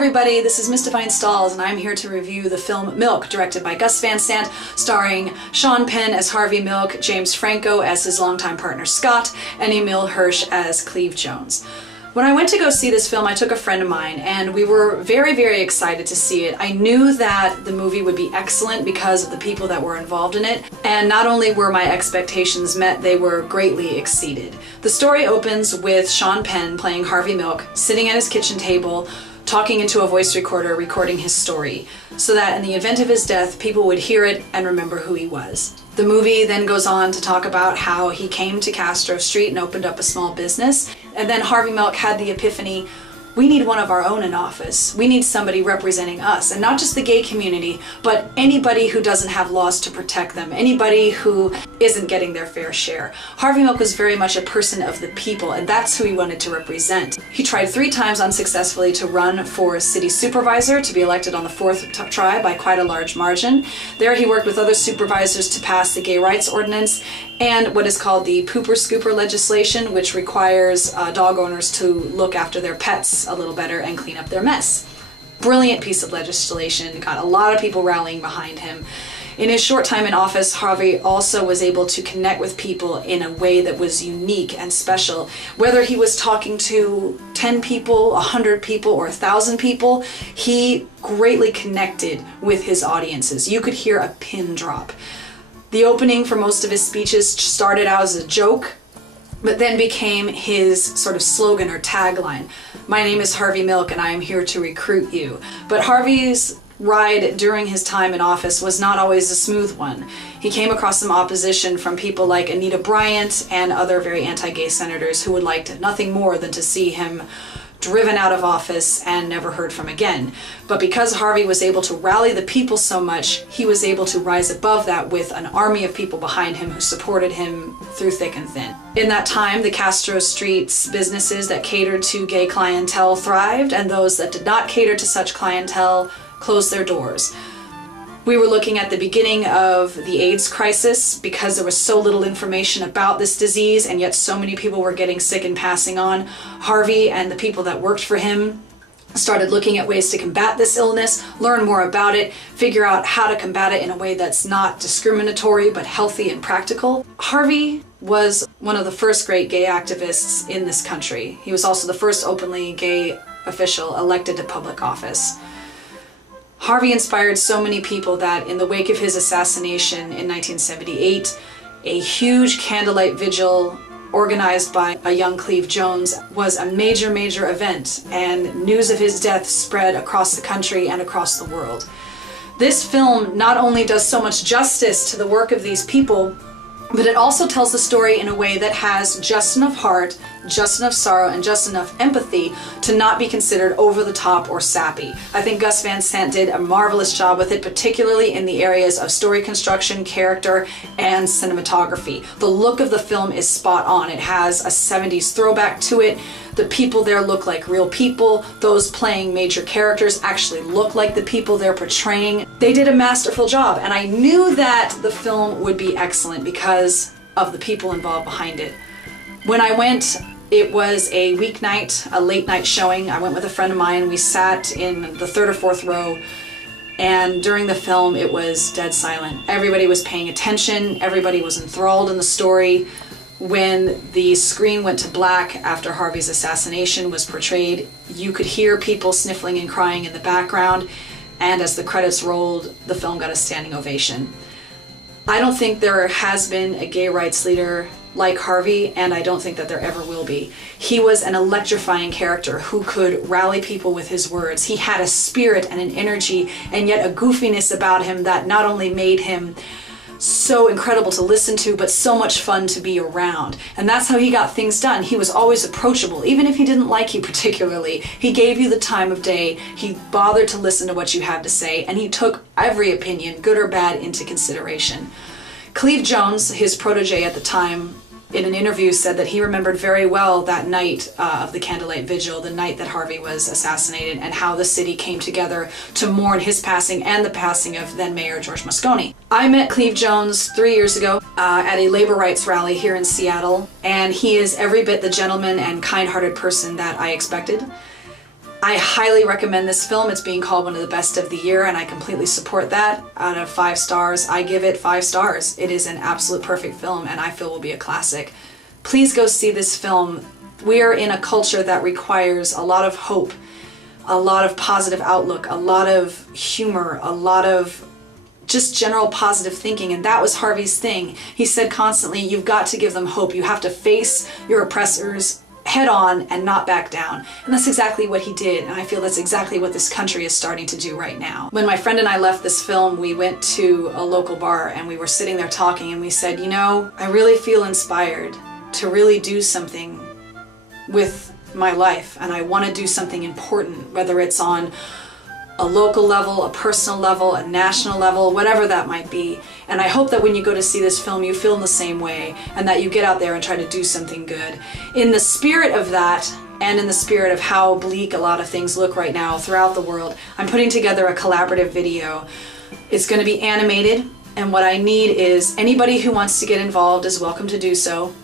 everybody, this is missdivinestalls and I'm here to review the film Milk, directed by Gus Van Sant, starring Sean Penn as Harvey Milk, James Franco as his longtime partner Scott, and Emil Hirsch as Cleve Jones. When I went to go see this film, I took a friend of mine and we were very, very excited to see it. I knew that the movie would be excellent because of the people that were involved in it, and not only were my expectations met, they were greatly exceeded. The story opens with Sean Penn playing Harvey Milk, sitting at his kitchen table, talking into a voice recorder, recording his story, so that in the event of his death, people would hear it and remember who he was. The movie then goes on to talk about how he came to Castro Street and opened up a small business, and then Harvey Milk had the epiphany, we need one of our own in office. We need somebody representing us, and not just the gay community, but anybody who doesn't have laws to protect them, anybody who isn't getting their fair share. Harvey Milk was very much a person of the people, and that's who he wanted to represent. He tried 3 times unsuccessfully to run for city supervisor, to be elected on the 4th try by quite a large margin. There he worked with other supervisors to pass the gay rights ordinance and what is called the pooper scooper legislation, which requires dog owners to look after their pets a little better and clean up their mess. Brilliant piece of legislation, got a lot of people rallying behind him. In his short time in office, Harvey also was able to connect with people in a way that was unique and special. Whether he was talking to 10 people, 100 people, or 1,000 people, he greatly connected with his audiences. You could hear a pin drop. The opening for most of his speeches started out as a joke, but then became his sort of slogan or tagline. My name is Harvey Milk and I am here to recruit you. But Harvey's ride during his time in office was not always a smooth one. He came across some opposition from people like Anita Bryant and other very anti-gay senators who would like nothing more than to see him driven out of office and never heard from again. But because Harvey was able to rally the people so much, he was able to rise above that with an army of people behind him who supported him through thick and thin. In that time, the Castro Street's businesses that catered to gay clientele thrived, and those that did not cater to such clientele closed their doors. We were looking at the beginning of the AIDS crisis because there was so little information about this disease, and yet so many people were getting sick and passing on. Harvey and the people that worked for him started looking at ways to combat this illness, learn more about it, figure out how to combat it in a way that's not discriminatory but healthy and practical. Harvey was one of the first great gay activists in this country. He was also the first openly gay official elected to public office. Harvey inspired so many people that in the wake of his assassination in 1978, a huge candlelight vigil organized by a young Cleve Jones was a major, major event, and news of his death spread across the country and across the world. This film not only does so much justice to the work of these people, but it also tells the story in a way that has just enough heart, just enough sorrow, and just enough empathy to not be considered over the top or sappy. I think Gus Van Sant did a marvelous job with it, particularly in the areas of story construction, character, and cinematography. The look of the film is spot on. It has a 70s throwback to it. The people there look like real people. Those playing major characters actually look like the people they're portraying. They did a masterful job, and I knew that the film would be excellent because of the people involved behind it. When I went, it was a weeknight, a late night showing. I went with a friend of mine. We sat in the 3rd or 4th row, and during the film it was dead silent. Everybody was paying attention. Everybody was enthralled in the story. When the screen went to black after Harvey's assassination was portrayed, you could hear people sniffling and crying in the background, and as the credits rolled, the film got a standing ovation. I don't think there has been a gay rights leader like Harvey, and I don't think that there ever will be. He was an electrifying character who could rally people with his words. He had a spirit and an energy, and yet a goofiness about him that not only made him so incredible to listen to, but so much fun to be around. And that's how he got things done. He was always approachable, even if he didn't like you particularly. He gave you the time of day, he bothered to listen to what you had to say, and he took every opinion, good or bad, into consideration. Cleve Jones, his protege at the time, in an interview said that he remembered very well that night of the candlelight vigil, the night that Harvey was assassinated, and how the city came together to mourn his passing and the passing of then Mayor George Moscone. I met Cleve Jones 3 years ago at a labor rights rally here in Seattle, and he is every bit the gentleman and kind-hearted person that I expected. I highly recommend this film. It's being called one of the best of the year, and I completely support that. Out of 5 stars, I give it 5 stars. It is an absolute perfect film, and I feel will be a classic. Please go see this film. We are in a culture that requires a lot of hope, a lot of positive outlook, a lot of humor, a lot of just general positive thinking, and that was Harvey's thing. He said constantly, you've got to give them hope. You have to face your oppressors head on and not back down. And that's exactly what he did, and I feel that's exactly what this country is starting to do right now. When my friend and I left this film, we went to a local bar and we were sitting there talking, and we said, you know, I really feel inspired to really do something with my life, and I want to do something important, whether it's on a local level, a personal level, a national level, whatever that might be. And I hope that when you go to see this film, you feel in the same way, and that you get out there and try to do something good. In the spirit of that, and in the spirit of how bleak a lot of things look right now throughout the world, I'm putting together a collaborative video. It's going to be animated, and what I need is anybody who wants to get involved is welcome to do so.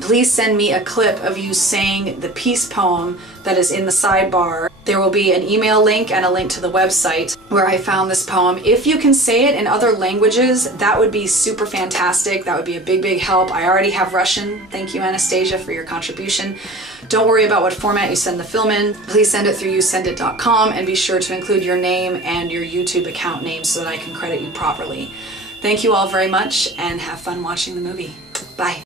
Please send me a clip of you saying the peace poem that is in the sidebar. There will be an email link and a link to the website where I found this poem. If you can say it in other languages, that would be super fantastic. That would be a big, big help. I already have Russian. Thank you, Anastasia, for your contribution. Don't worry about what format you send the film in. Please send it through yousendit.com, and be sure to include your name and your YouTube account name so that I can credit you properly. Thank you all very much, and have fun watching the movie. Bye.